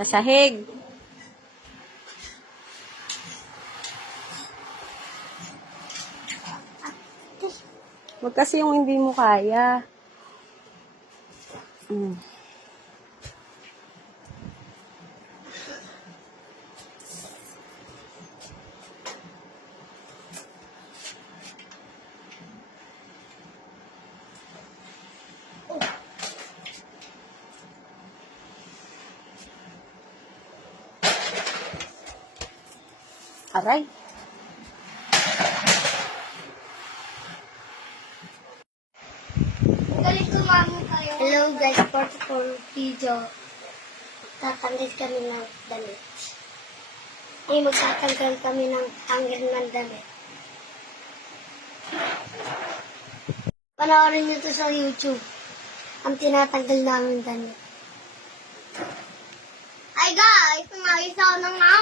Sa sahig. Huwag kasi yung hindi mo kaya. Mm. Aray. Hello guys, part for video. Tatanggal kami ng damit. Eh, magtatanggal kami ng hanger ng damit. Panoorin nyo to sa YouTube. Ang tinatanggal namin damit. Hi guys! Umayos ako ng hanger!